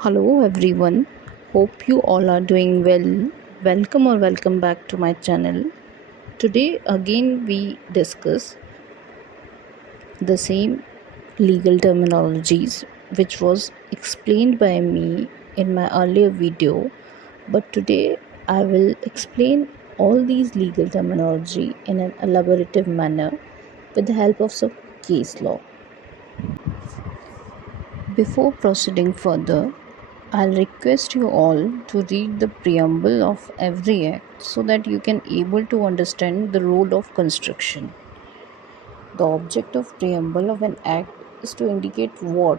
Hello everyone. Hope you all are doing well. Welcome back to my channel. Today again we discuss the same legal terminologies which was explained by me in my earlier video, but today I will explain all these legal terminology in an elaborative manner with the help of some case law. Before proceeding further, I'll request you all to read the preamble of every act so that you can able to understand the role of construction. The object of preamble of an act is to indicate what,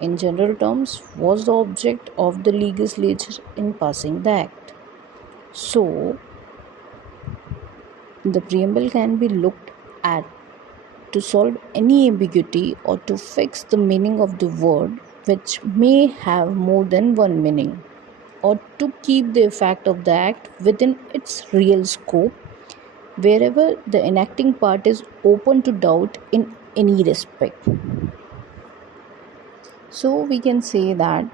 in general terms, was the object of the legislature in passing the act. So, the preamble can be looked at to solve any ambiguity or to fix the meaning of the word which may have more than one meaning, or to keep the effect of the act within its real scope wherever the enacting part is open to doubt in any respect. So we can say that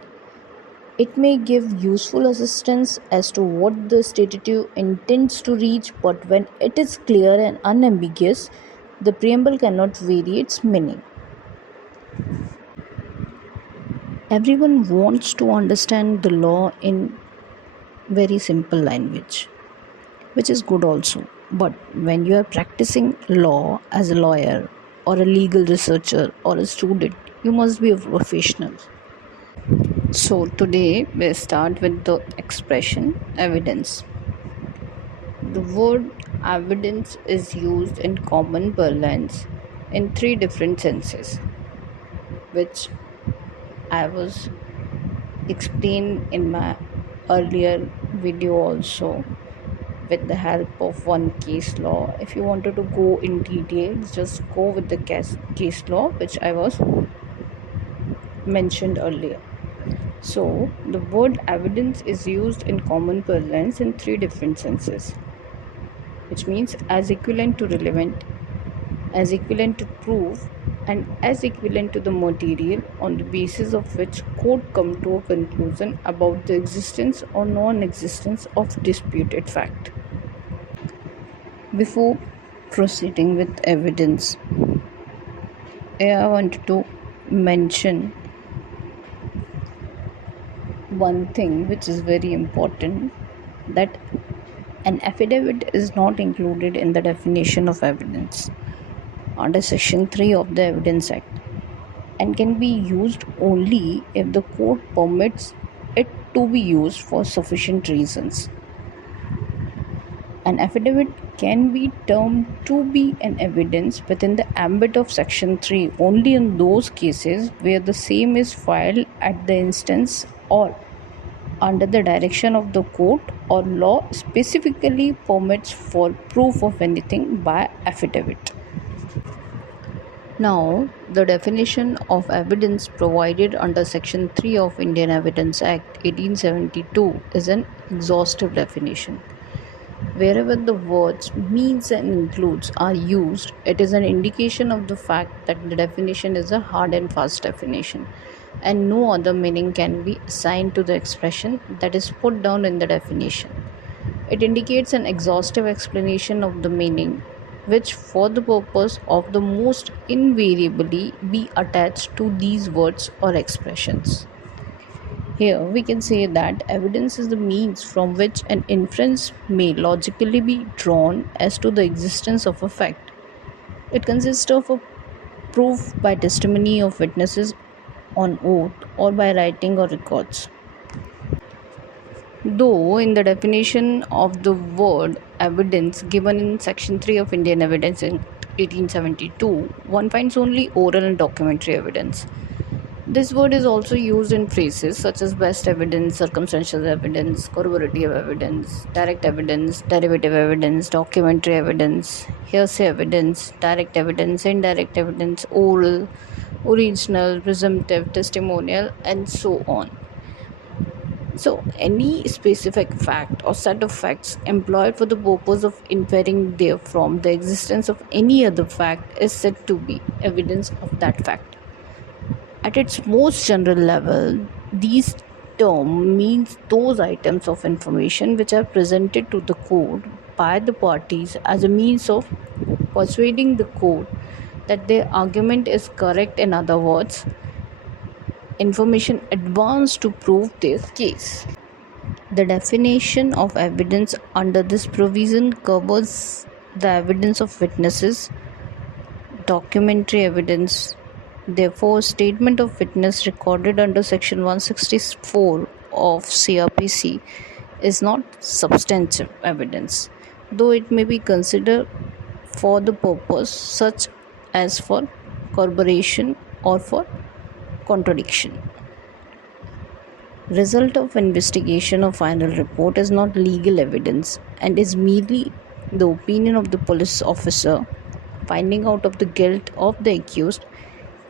it may give useful assistance as to what the statute intends to reach, but when it is clear and unambiguous, the preamble cannot vary its meaning. Everyone wants to understand the law in very simple language, which is good also. But when you are practicing law as a lawyer or a legal researcher or a student, you must be a professional. So today we start with the expression evidence. The word evidence is used in common parlance in three different senses, which I was explained in my earlier video also with the help of one case law. If you wanted to go in details, just go with the case law which I was mentioned earlier. So the word evidence is used in common parlance in three different senses, which means as equivalent to relevant, as equivalent to proof, and as equivalent to the material on the basis of which court come to a conclusion about the existence or non-existence of disputed fact. Before proceeding with evidence, I wanted to mention one thing which is very important, that an affidavit is not included in the definition of evidence under section 3 of the Evidence Act and can be used only if the court permits it to be used for sufficient reasons. An affidavit can be termed to be an evidence within the ambit of section 3 only in those cases where the same is filed at the instance or under the direction of the court or law specifically permits for proof of anything by affidavit. Now, the definition of evidence provided under Section 3 of Indian Evidence Act 1872 is an exhaustive definition. Wherever the words means and includes are used, it is an indication of the fact that the definition is a hard and fast definition, and no other meaning can be assigned to the expression that is put down in the definition. It indicates an exhaustive explanation of the meaning, which for the purpose of the most invariably be attached to these words or expressions. Here we can say that evidence is the means from which an inference may logically be drawn as to the existence of a fact. It consists of a proof by testimony of witnesses on oath or by writing or records. Though in the definition of the word evidence given in section 3 of Indian Evidence Act 1872, one finds only oral and documentary evidence. This word is also used in phrases such as best evidence, circumstantial evidence, corroborative evidence, direct evidence, derivative evidence, documentary evidence, hearsay evidence, direct evidence, indirect evidence, oral, original, presumptive, testimonial, and so on. So, any specific fact or set of facts employed for the purpose of inferring therefrom the existence of any other fact is said to be evidence of that fact. At its most general level, These term means those items of information which are presented to the court by the parties as a means of persuading the court that their argument is correct. In other words, information advanced to prove their case. The definition of evidence under this provision covers the evidence of witnesses, documentary evidence. Therefore, statement of witness recorded under section 164 of CRPC is not substantive evidence, though it may be considered for the purpose such as for corroboration or for contradiction. Result of investigation or final report is not legal evidence and is merely the opinion of the police officer. Finding out of the guilt of the accused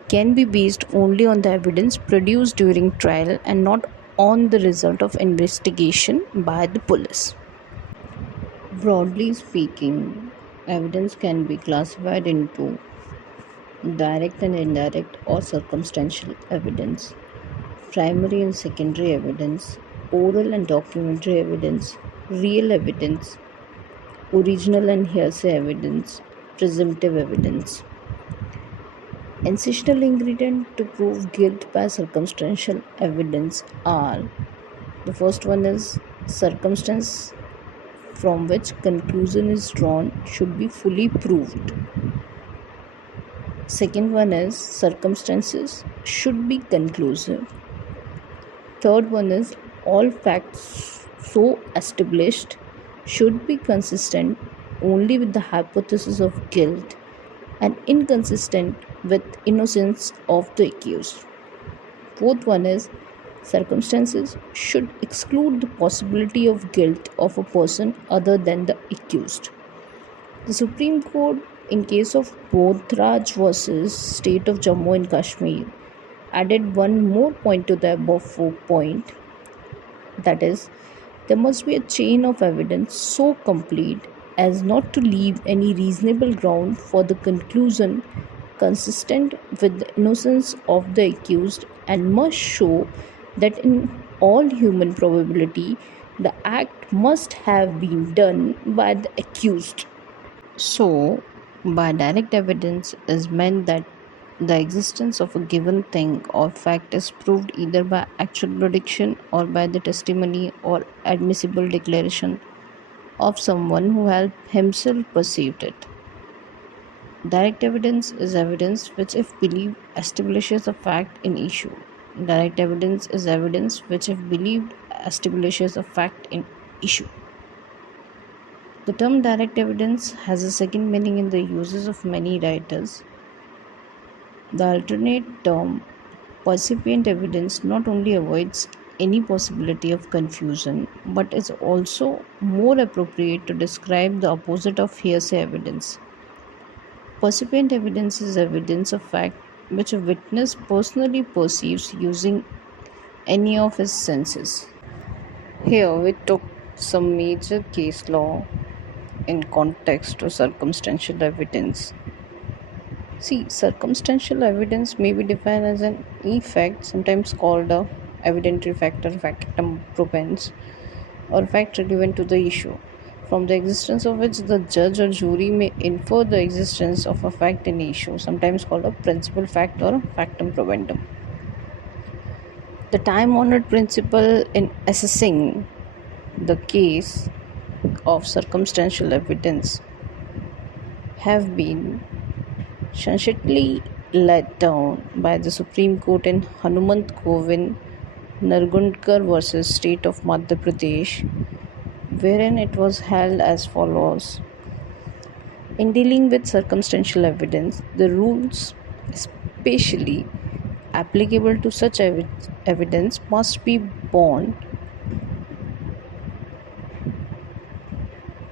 can be based only on the evidence produced during trial and not on the result of investigation by the police. Broadly speaking, evidence can be classified into direct and indirect or circumstantial evidence, primary and secondary evidence, oral and documentary evidence, real evidence, original and hearsay evidence, presumptive evidence. Essential ingredients to prove guilt by circumstantial evidence are: the first one is circumstance from which conclusion is drawn should be fully proved. Second one is circumstances should be conclusive. Third one is all facts so established should be consistent only with the hypothesis of guilt and inconsistent with innocence of the accused. Fourth one is circumstances should exclude the possibility of guilt of a person other than the accused. The Supreme Court, in case of Bodhraj versus State of Jammu and Kashmir, added one more point to the above 4 point, that is, there must be a chain of evidence so complete as not to leave any reasonable ground for the conclusion consistent with the innocence of the accused and must show that in all human probability the act must have been done by the accused. So, by direct evidence is meant that the existence of a given thing or fact is proved either by actual prediction or by the testimony or admissible declaration of someone who had himself perceived it. Direct evidence is evidence which, if believed, establishes a fact in issue. Direct evidence is evidence which, if believed, establishes a fact in issue. The term direct evidence has a second meaning in the uses of many writers. The alternate term percipient evidence not only avoids any possibility of confusion but is also more appropriate to describe the opposite of hearsay evidence. Percipient evidence is evidence of fact which a witness personally perceives using any of his senses. Here we took some major case law in context to circumstantial evidence. See, circumstantial evidence may be defined as an effect, sometimes called a evidentiary factor, factum probans, or fact relevant to the issue, from the existence of which the judge or jury may infer the existence of a fact in issue, sometimes called a principal fact or a factum probandum. The time-honored principle in assessing the case of circumstantial evidence have been succinctly laid down by the Supreme Court in Hanumant Govind Nargundkar versus State of Madhya Pradesh, wherein it was held as follows: in dealing with circumstantial evidence, the rules especially applicable to such evidence must be borne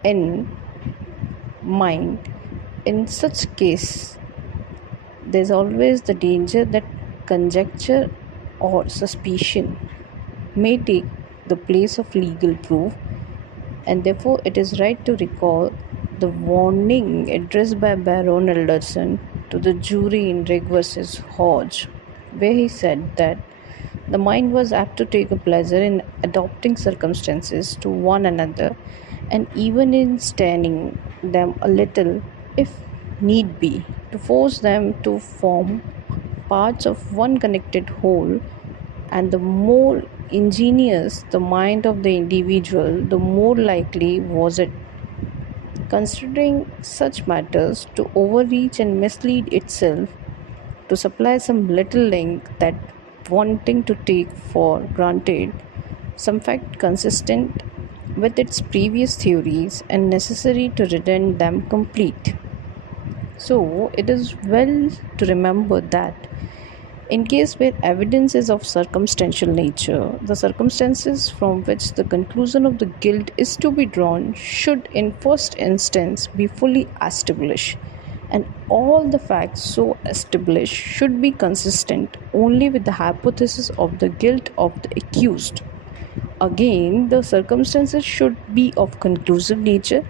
in mind. In such case, there is always the danger that conjecture or suspicion may take the place of legal proof, and therefore it is right to recall the warning addressed by Baron Alderson to the jury in Rigg versus Hodge, where he said that The mind was apt to take a pleasure in adopting circumstances to one another and even in staining them a little if need be, to force them to form parts of one connected whole. And the more ingenious the mind of the individual, the more likely was it, considering such matters, to overreach and mislead itself, to supply some little link that wanting to take for granted some fact consistent with its previous theories and necessary to render them complete. So, it is well to remember that in case where evidence is of circumstantial nature, the circumstances from which the conclusion of the guilt is to be drawn should in first instance be fully established, and all the facts so established should be consistent only with the hypothesis of the guilt of the accused. Again, the circumstances should be of conclusive nature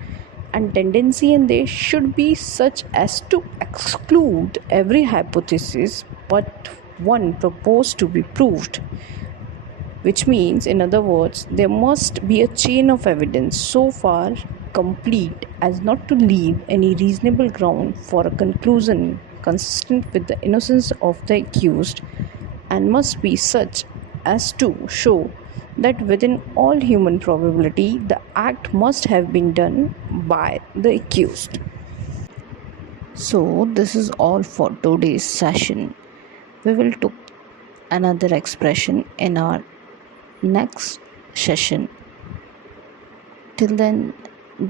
and tendency, and they should be such as to exclude every hypothesis but one proposed to be proved, which means, in other words, there must be a chain of evidence so far complete as not to leave any reasonable ground for a conclusion consistent with the innocence of the accused, and must be such as to show that within all human probability the act must have been done by the accused. So, this is all for today's session. We will take another expression in our next session. Till then,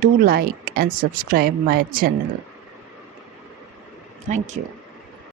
do like and subscribe my channel. Thank you.